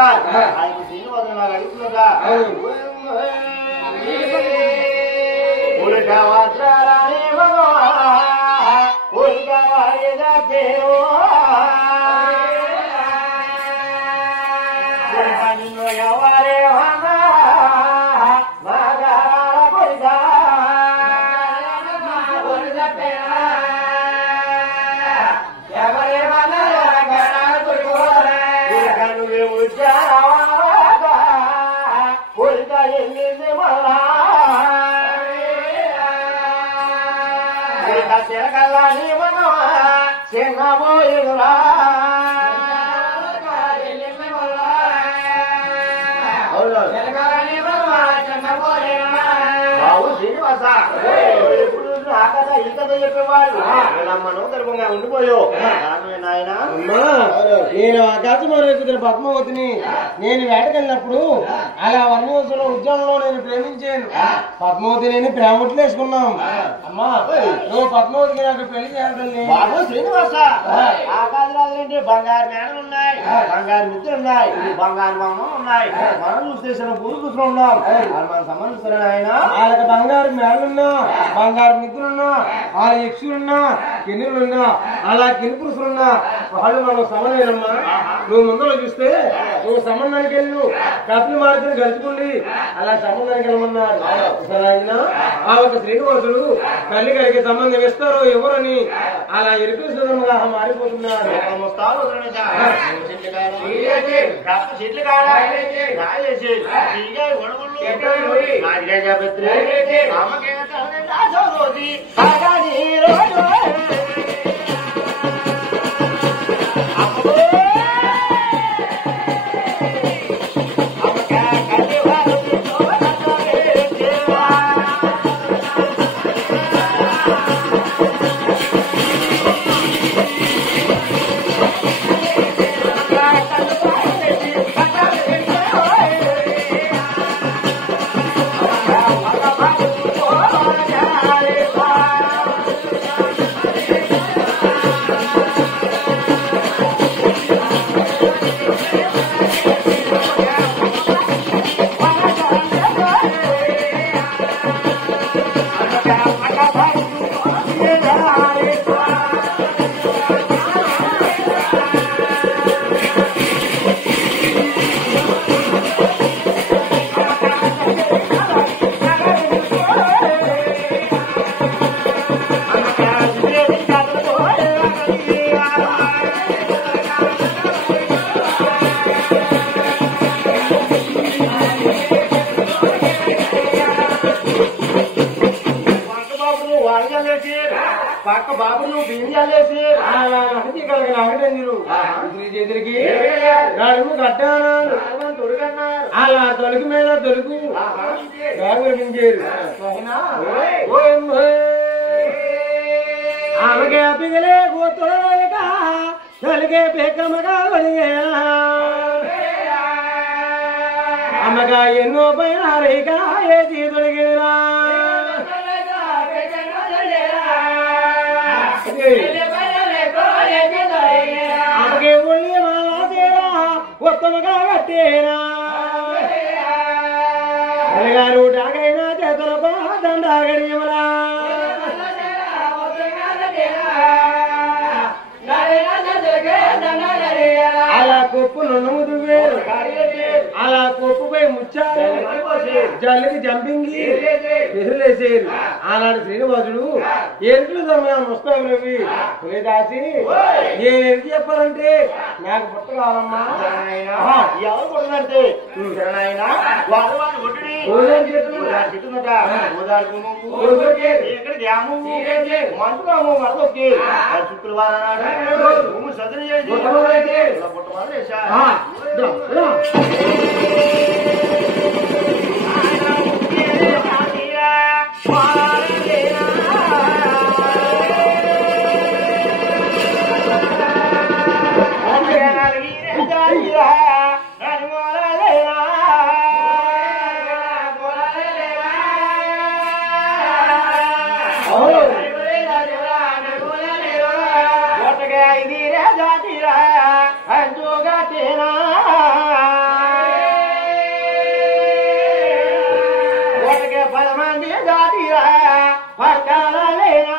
ఆయన శ్రీనివాసం నాకు అడుగుతున్నదా ఉడకవచ్చారని ఎవరే ఉండిపోయో నాయన నేను ఆకాశమాన పద్మావతిని నేను వేటకెళ్ళినప్పుడు అలా వనవాసంలో ఉద్యమంలో నేను ప్రేమించాను పద్మావతి నేను ప్రేమట్లు వేసుకున్నాం అమ్మా నువ్వు పద్మావతికి నాకు పెళ్లి చేయాలి బాబు శ్రీనివాస ఆకాశరాజులంటే బంగారు మేడలు ఉన్నాయి బంగారు మిత్రులు ఉన్నాయి బంగారు బొమ్మలు ఉన్నాయి మనం చూస్తే పూలు చూస్తూ ఉన్నాం మన సంబంధించిన ఆయన వాళ్ళకి బంగారు మేడలున్నా బంగారు మిత్రులున్నా వాళ్ళ యక్షులున్నా కిన్నులున్నా అలా కినుపురుషులున్నా వాళ్ళు మనం సమలేనమ్మా నువ్వు ముందర చూస్తే నువ్వు సంబంధానికి వెళ్ళు కత్తి మార్చిన గడుచుకుండి అలా సంబంధానికి వెళ్ళమన్నారు అయినా ఆ ఒక శ్రీనివాసుడు తల్లి గారికి సంబంధం ఇస్తారో ఎవరని అలా ఎరుకలుగా మారిపోతున్నారు పక్క బాబులు బియ్యాలేసి నాగరేంద్రుడు చేతులకి నడుము కట్టాను అలా తొలగి మీద తొలుగు వినిపించారు ఆమెకే పిగలే కూతురక తొలిగే పేకమగా ఒలిగేనా అమ్మగా ఎన్నో పైన రేఖ ఏది తొలగేనా ఆమెకే ఒళ్ళి మాలా ఉత్తమగా కట్టేనా అలగారు డాగైనా చేతుల దండాగడియమలా అలా కొప్పు నొమ్ముదు వేరు అలా కొప్పుపై ముచ్చారు జల్లికి జంపింగి ఎదురులేసేరు ఆనాడు శ్రీనివాసుడు ఎరుకులు ముస్తాబులవి దాసి నేను చెప్పాలంటే నాకు పుట్ట కావాలమ్మా ఎవరు కొడుతుందంటే మంచుకోము మరొక్కి శుక్రవారం నాడు భూమి సదులు చేసి పుట్టమని వేసా 10 మంది దాటిరా పక్కన లేనా